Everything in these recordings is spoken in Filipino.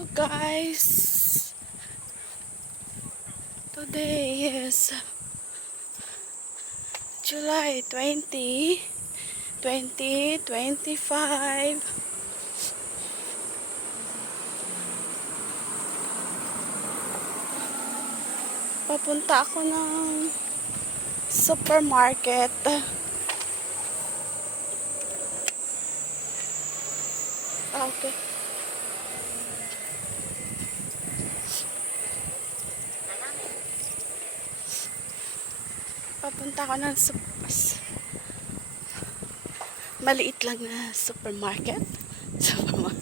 Guys. Today is July 20, 2025. Papunta ako ng supermarket. Okay. Papunta ako ng sup- maliit lang na supermarket. Superma-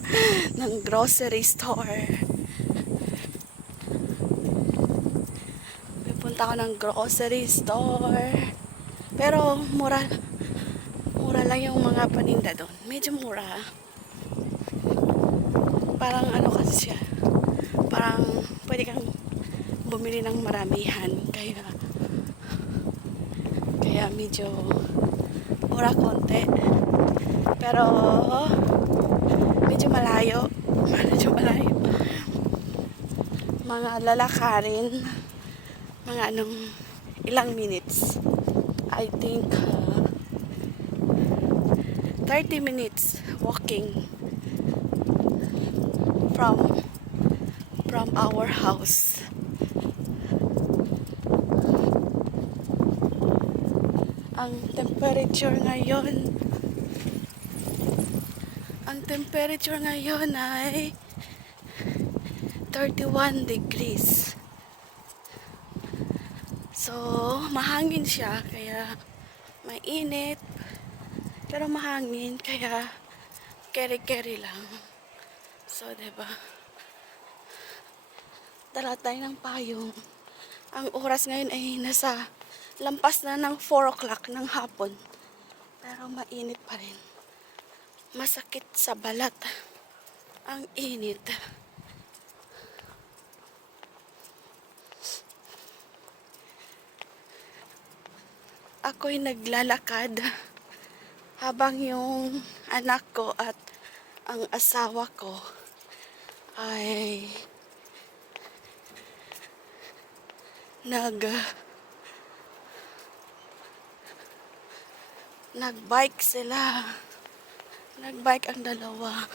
ng grocery store. Pupunta ako ng grocery store. Pero mura mura lang yung mga paninda doon. Medyo mura. Parang ano kasi siya. Parang pwede kang bumili ng maramihan. Kaya medyo mura konti. Pero medyo malayo. Medyo malayo. Mga lalakarin. Mga anong ilang minutes. I think uh, 30 minutes walking from from our house. Ang temperature ngayon ang temperature ngayon ay 31 degrees. So, mahangin siya kaya mainit pero mahangin kaya carry-carry lang. So, ba? Dala tayo ng payong. Ang oras ngayon ay nasa lampas na ng 4 o'clock ng hapon. Pero mainit pa rin. Masakit sa balat. Ang init. Ako'y naglalakad habang yung anak ko at ang asawa ko ay nag nagbike sila. Nagbike ang dalawa.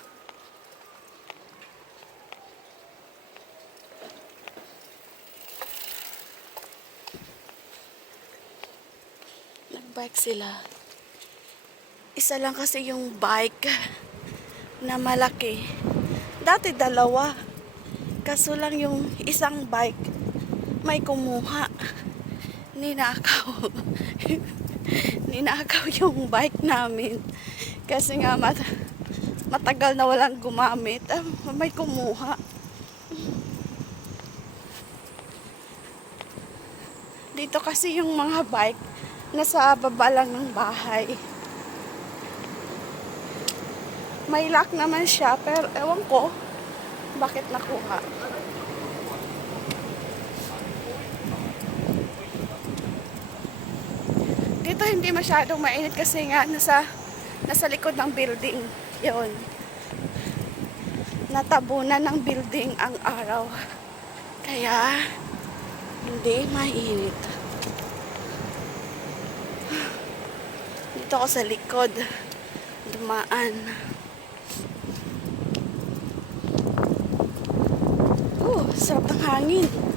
Nagbike sila. Isa lang kasi yung bike na malaki. Dati dalawa. Kaso lang yung isang bike may kumuha. Ninakaw ninakaw yung bike namin. Kasi nga mat matagal na walang gumamit. Ah, may kumuha. Dito kasi yung mga bike nasa baba lang ng bahay. May lock naman siya pero ewan ko bakit nakuha dito hindi masyadong mainit kasi nga nasa nasa likod ng building. Yon natabunan ng building ang araw. Kaya hindi mainit. Dito ako sa likod. Dumaan. Oh sarap ng hangin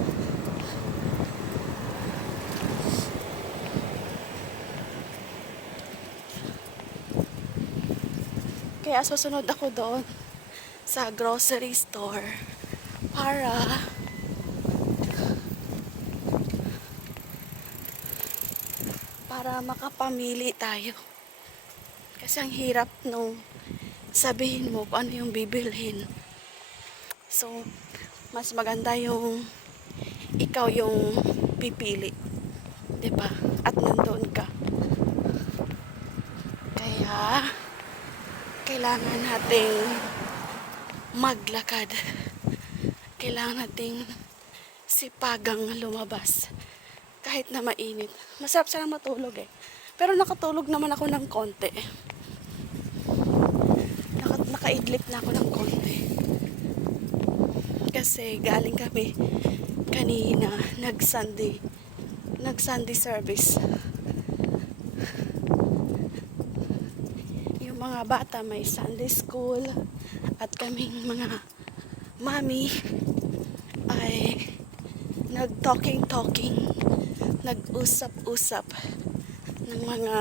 Kaya susunod ako doon sa grocery store para para makapamili tayo. Kasi ang hirap nung sabihin mo kung ano yung bibilhin. So, mas maganda yung ikaw yung pipili. ba? At nandoon ka. Kaya, kailangan nating maglakad. Kailangan nating sipagang lumabas. Kahit na mainit. Masarap sana matulog eh. Pero nakatulog naman ako ng konti. Naka, nakaidlip na ako ng konti. kasi galing kami kanina nag Sunday nag Sunday service yung mga bata may Sunday school at kaming mga mami ay nag talking talking nag usap usap ng mga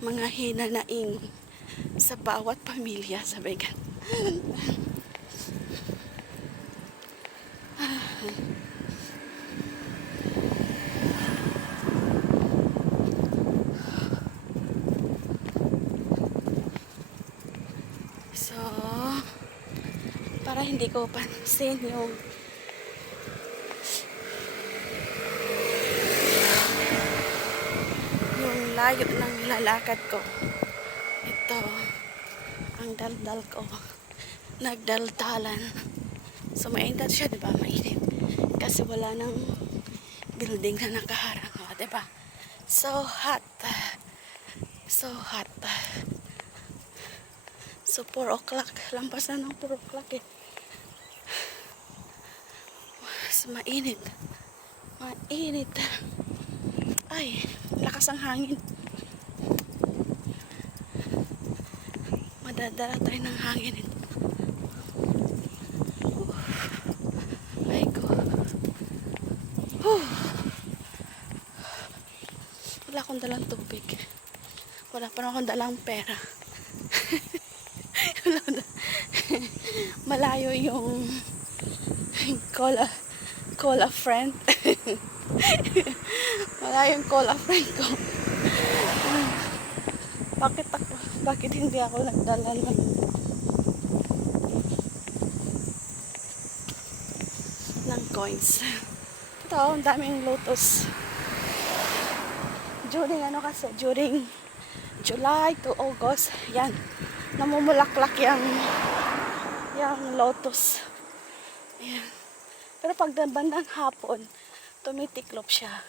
mga hinanaing sa bawat pamilya sa vegan. So, para hindi ko pansin yung yung layo ng lalakad ko. Ito, ang daldal ko. Nagdaldalan. So, mainit siya, di ba? Mainit. Kasi wala nang building na nakaharang. O, di ba? So hot. So hot. So, 4 o'clock. Lampas na ng 4 o'clock eh. So, mainit. Mainit. Ay, lakas ang hangin. Madadala tayo ng hangin ito. Ay ko. Wala akong dalang tubig. Wala pa akong dalang pera. Malayo yung cola cola friend. Malayo yung cola friend ko. Bakit ako, bakit hindi ako nagdala ng ng coins? Ito, ang daming lotus. During ano kasi, during July to August, yan, namumulaklak yung yung lotus. Pero pag bandang hapon, tumitiklop siya.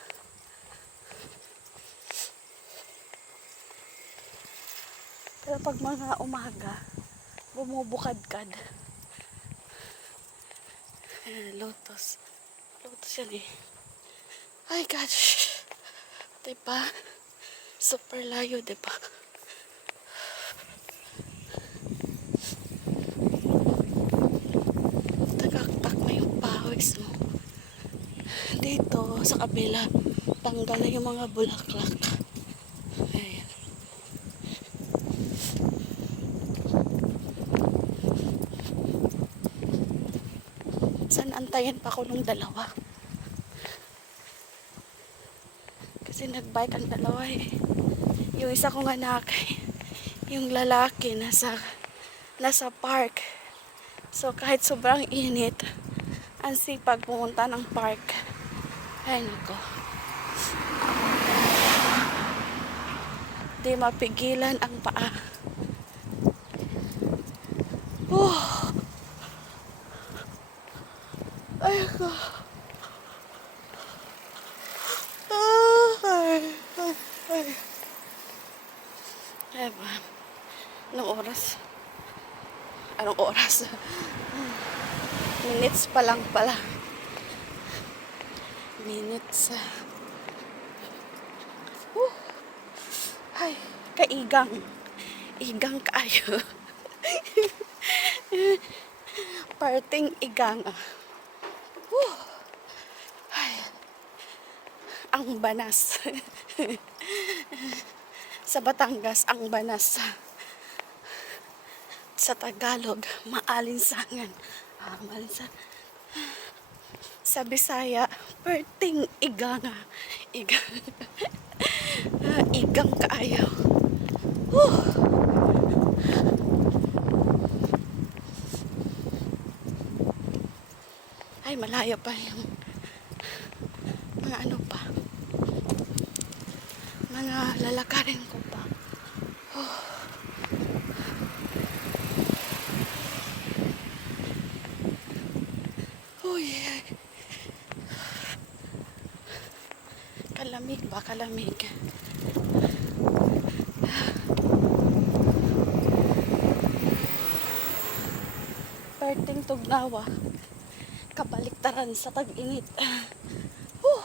Pero pag mga umaga, bumubukad-kad. Ayan, lotus. Lotus yan eh. Ay, gosh. Diba? Super layo, diba? Tagaktak na yung pawis mo. Dito, sa kabila, tanggal yung mga bulaklak. Ayan. San antayin pa ko nung dalawa? Kasi nagbike ang dalawa eh. Yung isa kong anak, yung lalaki nasa nasa park. So kahit sobrang init, ang sipag pumunta ng park. Ay nako. Di mapigilan ang paa. Oh. Ay ko. Ay, ay, ay. Ay ba? Anong oras? Anong oras? Minutes pa lang pala. Minutes. Woo. Ay, kaigang. Igang kayo. Parting igang. Woo. Ay, ang banas. Sa Batangas, ang banas. Sa Tagalog, maalinsangan. Ah, maalinsangan. Sa Bisaya, perting iganga. Igang. Ah, igang kaayo. Whew. Ay, malayo pa yung mga ano pa. Mga lalakarin ko pa. Oh. Uy. Kalamig ba? Kalamig. perting tugnawa. Kabaliktaran sa tag-init. Whew.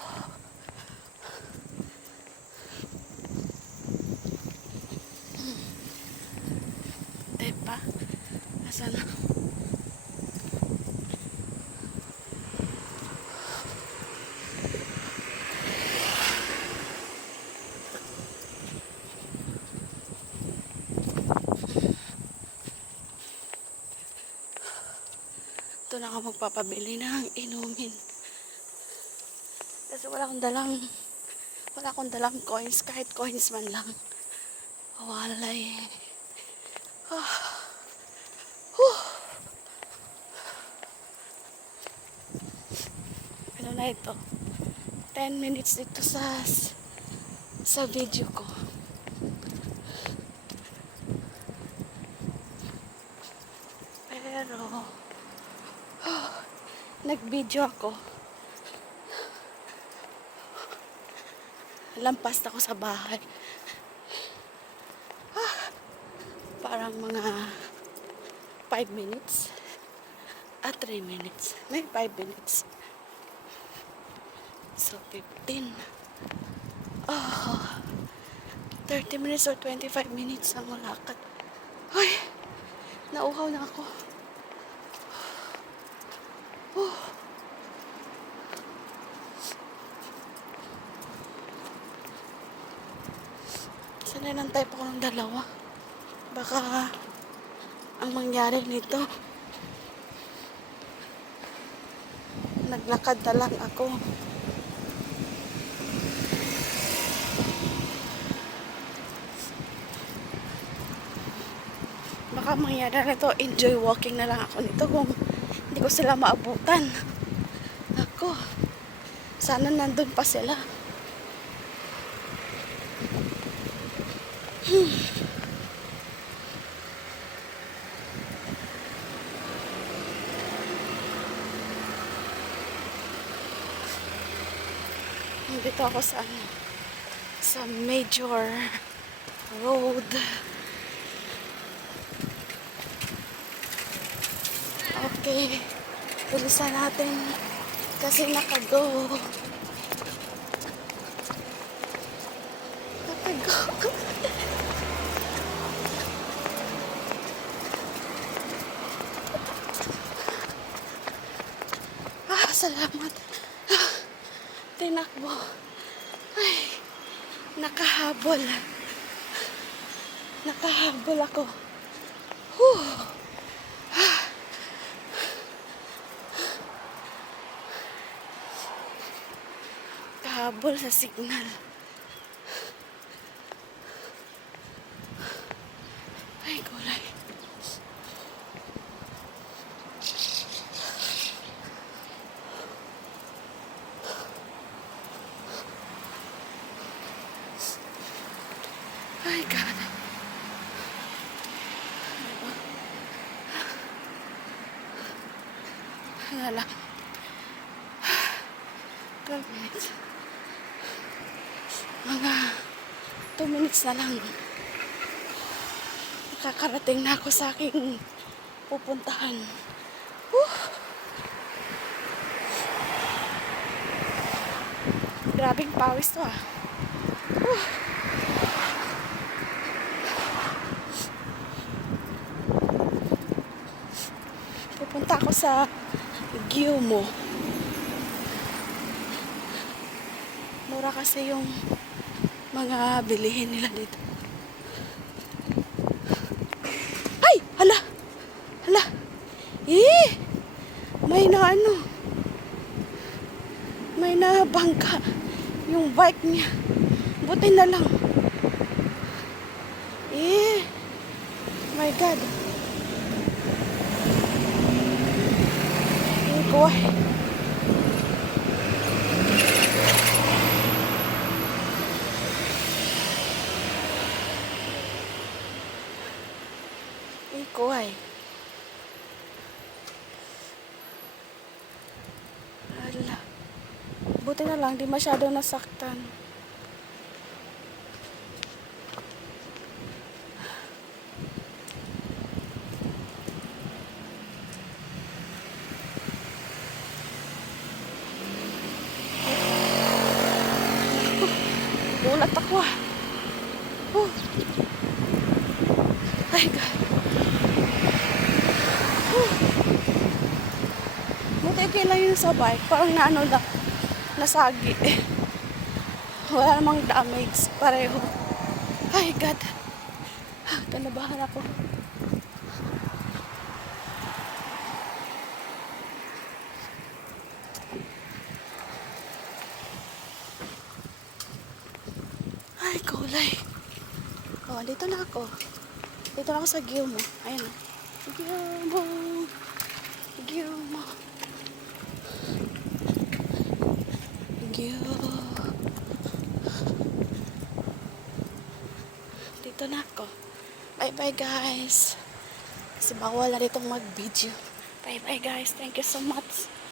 Diba? Asan na? Ito na ako magpapabili ng inumin. Kasi wala akong dalang, wala akong dalang coins, kahit coins man lang. Walay. Ah. Whew. Ano na ito? 10 minutes dito sa sa video ko. Pero nag-video ako. Lampas ako sa bahay. Ah, parang mga 5 minutes. At 3 minutes. May 5 minutes. So, 15. Oh, 30 minutes or 25 minutes ang lakad. Ay, nauhaw na ako. Sanay ng type ako ng dalawa. Baka ang mangyari nito, naglakad na lang ako. Baka mangyari nito, enjoy walking na lang ako nito kung hindi ko sila maabutan. Ako, sana nandun pa sila. Dito ako sa ano, sa major road. Okay, bilisan natin kasi nakago. Nakago. ah, salamat. Ah, tinakbo. Ay, nakahabol. Nakahabol ako. Whew. Kahabol sa signal. Ay, gulay. Ay, God. Ano lang. 12 minutes. Mga 2 minutes na lang. Nakakarating na ako sa aking pupuntahan. Whew. Grabing pawis to ah. Whew. Pupunta ako sa Giumo. Mura kasi yung mga bilihin nila dito. Ay! Hala! Hala! Eh! May na ano. May na bangka. Yung bike niya. Buti na lang. Eh! My God. Ay, boy. lang, di masyado nasaktan. Gulat ako ah. Oh. Ay, God. Oh. Buti okay lang yun sa bike. Parang naano lang. Nasagi. Wala namang damage. Pareho. Ay, God. Kanabahan ako. Ay, kulay. Oh, dito na ako. Dito na ako sa Gilmo. Ayan o. Gilmo. Gilmo. Gilmo. Dito na ako. Bye-bye guys. Kasi bawal na ditong mag-video. Bye-bye guys. Thank you so much.